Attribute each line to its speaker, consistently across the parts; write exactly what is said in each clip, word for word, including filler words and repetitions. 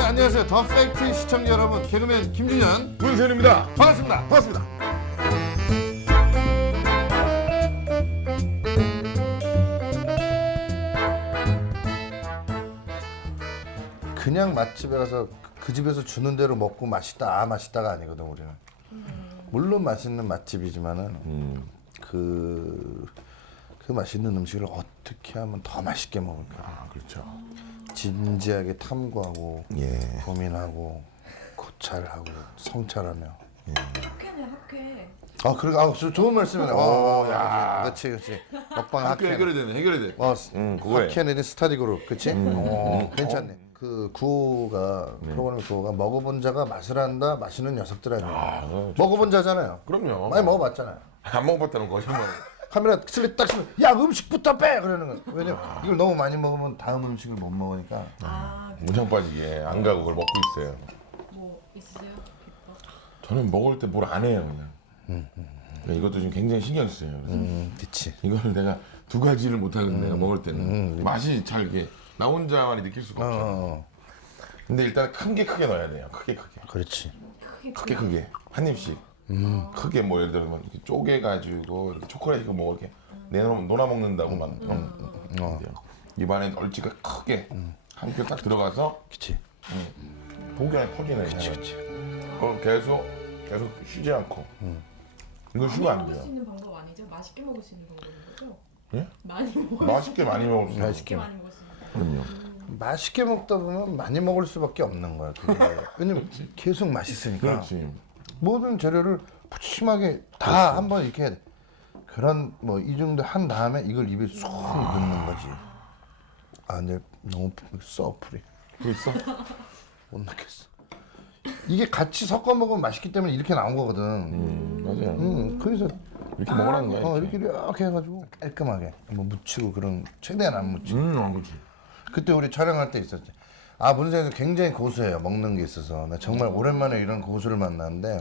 Speaker 1: 안녕하세요. 더 팩트 시청자 여러분, 개그맨 김준현
Speaker 2: 문세윤입니다.
Speaker 1: 반갑습니다.
Speaker 2: 반갑습니다.
Speaker 1: 그냥 맛집에 가서 그 집에서 주는 대로 먹고 맛있다, 아 맛있다가 아니거든 우리는. 물론 맛있는 맛집이지만은
Speaker 2: 음.
Speaker 1: 그, 그 맛있는 음식을 어떻게 하면 더 맛있게 먹을까.
Speaker 2: 아, 그렇죠.
Speaker 1: 진지하게 탐구하고
Speaker 2: 예.
Speaker 1: 고민하고 고찰하고 성찰하며.
Speaker 3: 학회네 학회.
Speaker 1: 아 그래, 아 저- 좋은 말씀이네. 어, 야, 그렇지, 그렇지. 먹방
Speaker 2: 학교
Speaker 1: 학회.
Speaker 2: 해결이 되네. 해결이 돼.
Speaker 1: 어,
Speaker 2: 음, 그거예요.
Speaker 1: 학회는 스타디 그룹, 그렇지? 어, 괜찮네. 그 구호가 프로그램 구호가 먹어본 자가 맛을 안다, 맛있는 녀석들 아니에요.
Speaker 2: 아, 그거
Speaker 1: 먹어본 자잖아요.
Speaker 2: 그럼요.
Speaker 1: 많이 먹어봤잖아요.
Speaker 2: 안 먹어봤다는 거짓말.
Speaker 1: 카메라 슬립 딱 쓰면 야 음식부터 빼 그러는 거야. 왜냐면 이걸 너무 많이 먹으면 다음 음식을 못 먹으니까.
Speaker 3: 아,
Speaker 2: 문장 빠지게 안 가고 그걸 먹고 있어요.
Speaker 3: 뭐 있어요? 비법?
Speaker 2: 저는 먹을 때 뭘 안 해요 그냥. 그러니까 이것도 지금 굉장히 신경 써요. 그래서
Speaker 1: 음, 그치.
Speaker 2: 이거를 내가 두 가지를 못 하거든. 내가 먹을 때는 맛이 잘 이게 나 혼자만이 느낄 수가
Speaker 1: 어,
Speaker 2: 없죠.
Speaker 1: 어,
Speaker 2: 근데 일단 큰 게 크게 넣어야 돼요. 크게 크게.
Speaker 1: 그렇지.
Speaker 3: 크게
Speaker 2: 크게 크게 한 입씩 크게 뭐 예를 들면 이렇게 쪼개가지고 이렇게 초콜릿 이거 뭐 이렇게 내놓 논아 먹는다고 막 어. 입안에 얼지가 크게 한 표 딱 들어가서
Speaker 1: 그치.
Speaker 2: 고기 안에 퍼지네.
Speaker 1: 그치, 그치.
Speaker 2: 그럼 계속 계속 쉬지 않고 이걸 쉬면 안
Speaker 3: 먹을 수
Speaker 2: 돼요.
Speaker 3: 있는 방법 아니죠? 맛있게 먹을 수 있는 방법인 거죠?
Speaker 2: 예?
Speaker 3: 많이 먹을
Speaker 2: 맛있게 많이 먹을 수
Speaker 1: 맛있게.
Speaker 3: 게 많이 먹을 수 있는.
Speaker 2: 그럼요.
Speaker 1: 맛있게 먹다 보면 많이 먹을 수밖에 없는 거야. 그게. 왜냐면 계속 맛있으니까.
Speaker 2: 그렇지.
Speaker 1: 모든 재료를 푸짐하게 다 한번 이렇게 해야 돼. 그런 뭐 이 정도 한 다음에 이걸 입에 쏙 넣는 거지. 아 근데 너무 써 풀이
Speaker 2: 그랬어?
Speaker 1: 못 넣겠어. 이게 같이 섞어 먹으면 맛있기 때문에 이렇게 나온 거거든.
Speaker 2: 음, 맞아요.
Speaker 1: 음, 그래서
Speaker 2: 이렇게 먹으라는 거야.
Speaker 1: 어,
Speaker 2: 이렇게.
Speaker 1: 이렇게 이렇게 해가지고 깔끔하게 뭐 묻히고 그런 최대한 안 묻히고.
Speaker 2: 음, 아, 그렇지.
Speaker 1: 그때 우리 촬영할 때 있었지. 아 문세에서 굉장히 고수해요 먹는 게 있어서. 나 정말 오랜만에 이런 고수를 만났는데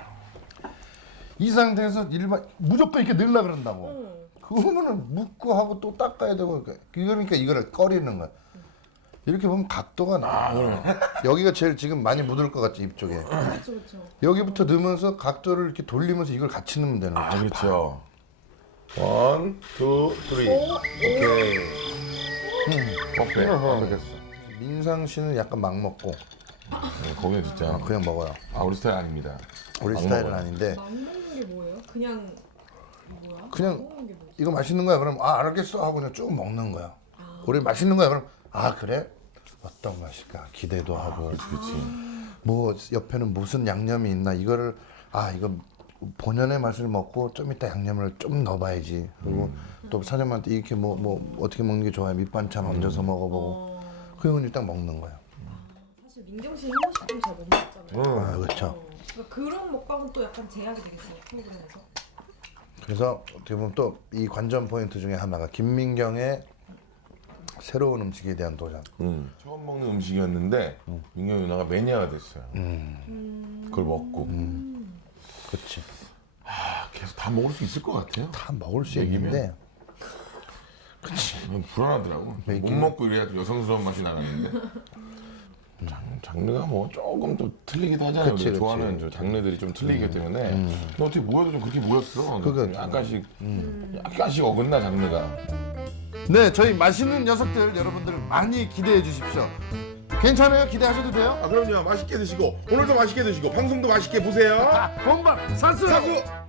Speaker 1: 이 상태에서 일반 무조건 이렇게 넣으려 그런다고. 그거면은 묻고 하고 또 닦아야 되고 그러니까 그러니까 이거를 꺼리는 거야. 이렇게 보면 각도가 나. 여기가 제일 지금 많이 묻을 것 같지 입 쪽에.
Speaker 3: 그렇죠, 그렇죠.
Speaker 1: 여기부터 넣으면서 각도를 이렇게 돌리면서 이걸 같이 넣으면 되는 거야.
Speaker 2: 아, 그렇죠. 원, 투, 쓰리. 오케이. 오케이.
Speaker 1: 완벽했어. 민상 씨는 약간 막 먹고
Speaker 2: 네, 거기는 진짜
Speaker 1: 그냥 먹어요.
Speaker 2: 아 우리 스타일 아닙니다.
Speaker 1: 우리
Speaker 2: 막
Speaker 1: 스타일은
Speaker 2: 먹어요.
Speaker 1: 아닌데
Speaker 3: 막 먹는 게 뭐예요? 그냥 뭐야?
Speaker 1: 그냥
Speaker 3: 먹는 게 뭐지?
Speaker 1: 이거 맛있는 거야 그럼 아 알겠어 하고 그냥 쭉 먹는 거야. 우리 맛있는 거야 그럼 아 그래 어떤 맛일까 기대도 하고
Speaker 2: 그렇지.
Speaker 1: 뭐 옆에는 무슨 양념이 있나 이거를 아 이거 본연의 맛을 먹고 좀 이따 양념을 좀 넣어봐야지. 그리고 또 사장님한테 이렇게 뭐 뭐 어떻게 먹는 게 좋아요 밑반찬 얹어서 먹어보고
Speaker 3: 어,
Speaker 1: 그건 일단 먹는 거야.
Speaker 3: 사실 민경 씨는 한 번씩 잘 못 먹잖아요.
Speaker 1: 아 그렇죠.
Speaker 3: 어, 그러니까 그런 먹방은 또 약간 제약이 되겠어요 프로그램에서.
Speaker 1: 그래서 어떻게 보면 또 이 관전 포인트 중에 하나가 김민경의 새로운 음식에 대한 도전.
Speaker 2: 음. 처음 먹는 음식이었는데 민경 누나가 매니아가 됐어요. 그걸 먹고
Speaker 1: 그렇지.
Speaker 2: 아, 계속 다 먹을 수 있을 것 같아요.
Speaker 1: 다 먹을 수
Speaker 2: 먹이면?
Speaker 1: 있는데
Speaker 2: 그냥 불안하더라고. 못
Speaker 1: 먹이면?
Speaker 2: 먹고 이래야 좀 여성스러운 맛이 나는데 장, 장르가 뭐 조금 또 틀리기도 하잖아요.
Speaker 1: 그치,
Speaker 2: 우리가
Speaker 1: 그치.
Speaker 2: 좋아하는 저 장르들이 좀 틀리기 때문에 너 어떻게 모여도 좀 그렇게 모였어.
Speaker 1: 그거-
Speaker 2: 약간씩 약간씩 어긋나 장르가.
Speaker 1: 네, 저희 맛있는 녀석들 여러분들 많이 기대해 주십시오. 괜찮아요? 기대하셔도 돼요?
Speaker 2: 아 그럼요. 맛있게 드시고 오늘도 맛있게 드시고 방송도 맛있게 보세요.
Speaker 1: 본방 사수!
Speaker 2: 사수.